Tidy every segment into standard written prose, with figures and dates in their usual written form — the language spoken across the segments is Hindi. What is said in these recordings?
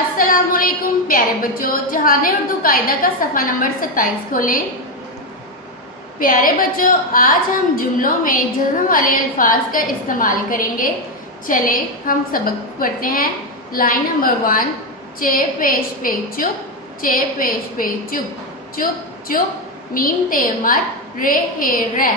अस्सलामुअलैकुम प्यारे बच्चों, जहाने उर्दू कायदा का सफ़ा नंबर 27 खोलें। प्यारे बच्चों, आज हम जुमलों में जज़्म वाले अल्फाज का इस्तेमाल करेंगे। चले हम सबक पढ़ते हैं। लाइन नंबर 1, चे पेश पे चुप, चे पेश पे चुप, चुप चुप मीम ते मत रे हे रे,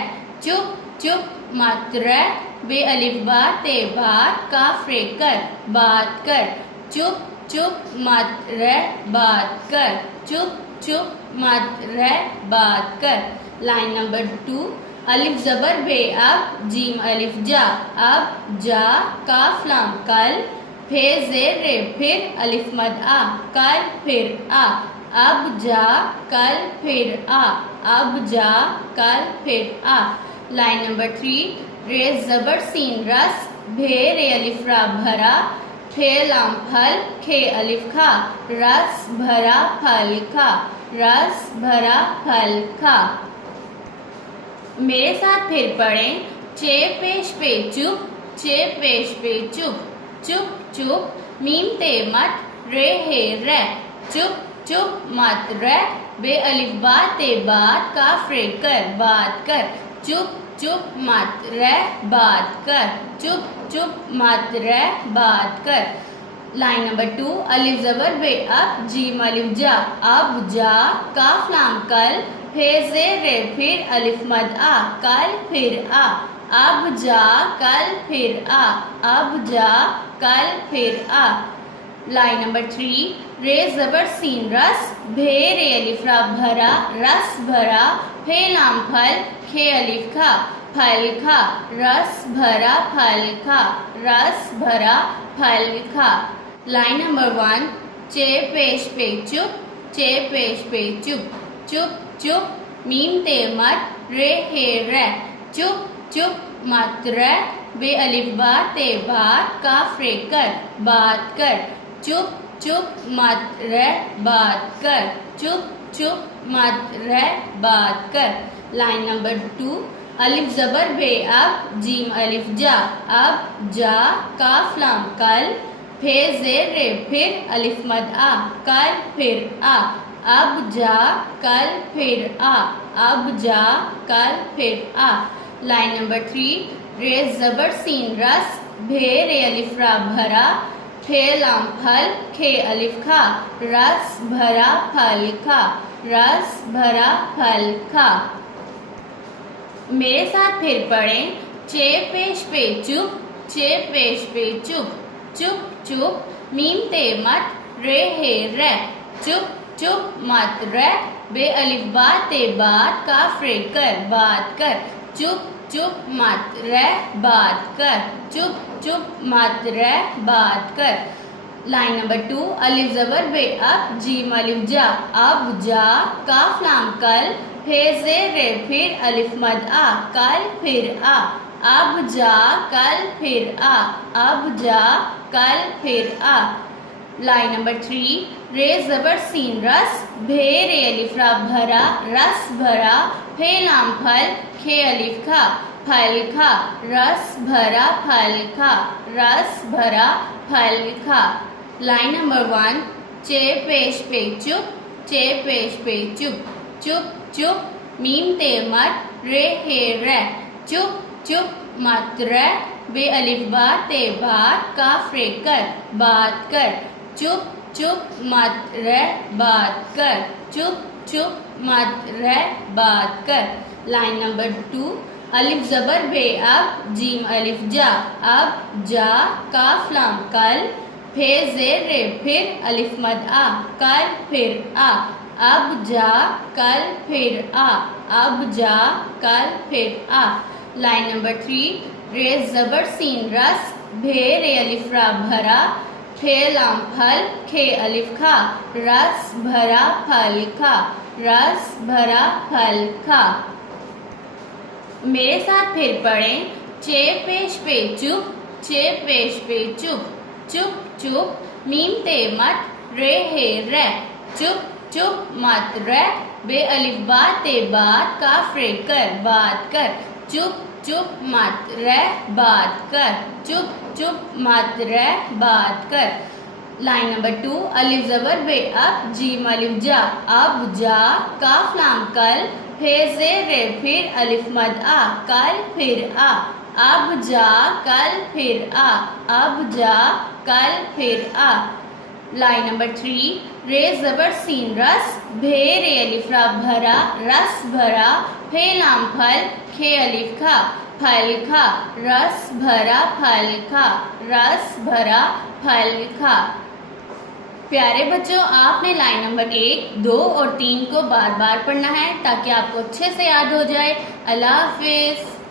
चुप चुप मत रे बे अलिफ बा ते बात काफ रे कर बात कर, चुप चुप मत रे बात कर, चुप चुप मत रे बात कर। लाइन नंबर 2, अलिफ जबर बे अब जीम अलिफ जा, अब जा काफ लाम कल फेर जेर रे फिर अलिफ मद आ कल फिर आ, अब जा कल फिर आ, अब जा कल फिर आ। लाइन नंबर 3, रे जबर सीन रस भे रे अलिफ रा भरा खे लाम फल खे अलिफ खा, रस भरा फल खा, रस भरा फल खा। मेरे साथ फिर पढ़ें। चे पेश पे चुप, चे पेश पे चुप, चुप चुप मीम ते मत रे हे रे, चुप चुप मत रे बे अलिफ बा ते बात काफ रे कर बात कर, चुप चुप मत रे बात कर, चुप चुप मत रे बात कर। लाइन नंबर 2, अलिफ जबर बे अब जीम अलिफ जा, अब जा काफ लाम कल फेर जेर रे फिर अलिफ मद आ कल फिर आ, अब जा कल फिर आ, अब जा कल फिर आ। लाइन नंबर 3, रे जबर सीन रस भे रे अलिफ रा भरा, रस भरा फे लाम फल खे अलिफ खा फल खा, रस भरा फल खा, रस भरा फल खा। लाइन नंबर 1, चे पेश पे चुप, चे पेश पे चुप, चुप चुप मीम ते मत रे हे रे, चुप चुप मत रे बे अलिफ बा ते बात काफ रे कर बात कर, चुप चुप मत रे बात कर, चुप चुप मत रे बात कर। लाइन नंबर 2, अलिफ जबर बे अब जीम अलिफ जा, अब जा काफ लाम कल फेर जेर रे फिर अलिफ मद आ कल फिर आ, अब जा कल फिर आ, अब जा कल फिर आ। लाइन नंबर 3, रे जबर सीन रस भे रे अलिफ रा भरा खे लाम फल खे अलिफ खा, रस भरा फल खा, रस भरा फल खा। मेरे साथ फिर पढ़ें। चे पेश पे चुप, चे पेश पे चुप, चुप चुप मीम ते मत रे हे रे, चुप चुप मत रे बे अलिफ बा ते बात काफ रे कर बात कर, चुप चुप मत रे बात कर, चुप चुप मत रे बात कर। लाइन नंबर 2, अलिफ जबर बे अब जीम अलिफ जा, अब जा काफ लाम कल फेर जेर रे फिर अलिफ मद आ कल फिर आ, अब जा कल फिर आ, अब जा कल फिर आ। लाइन नंबर 3, रे जबर सीन रस भे रे अलिफ रा भरा, रस भरा फे लाम फल खे अलिफ खा फल खा, रस भरा फल खा, रस भरा फल खा। लाइन नंबर 1, चे पेश पे चुप, चे पेश पे चुप, चुप चुप मीम ते मत रे हे रे, चुप चुप मत रे बे अलिफ बा ते बात काफ रे कर बात कर, चुप चुप मत रे बात कर, चुप चुप मत रे बात कर। लाइन नंबर 2, अलिफ जबर बे अब जीम अलिफ जा, अब जा काफ लाम कल फेर जेर रे फिर अलिफ मद आ कल फिर आ, अब जा कल फिर आ, अब जा कल फिर आ। लाइन नंबर 3, रे जबर सीन रस भे रे अलिफ रा भरा खे लाम फल खे अलिफ खा, रस भरा फल खा, रस भरा फल खा। मेरे साथ फिर पढ़ें। चे पेश पे चुप, चे पेश पे चुप, चुप चुप मीम ते मत रे हे रे, चुप चुप मत रे बे अलिफ बा ते बात काफ रे कर बात कर, चुप चुप मत रे बात कर, चुप चुप मत रे बात कर। लाइन नंबर 2, अलिफ जबर बे अब, जीम अलिफ जा, अब जा, काफ लाम कल, फे जे रे फिर अलिफ मद आ, कल फिर आ, अब जा कल फिर आ, अब जा कल फिर आ। लाइन नंबर 3, रे जबर सीन रस, भे रे अलिफ रा भरा, रस भरा, फे लाम फल, खे अलिफ खा, फल खा, रस भरा फल खा, रस भरा फल खा। प्यारे बच्चों, आपने लाइन नंबर 1, 2 और 3 को बार बार पढ़ना है ताकि आपको अच्छे से याद हो जाए। अल्लाह हाफिज।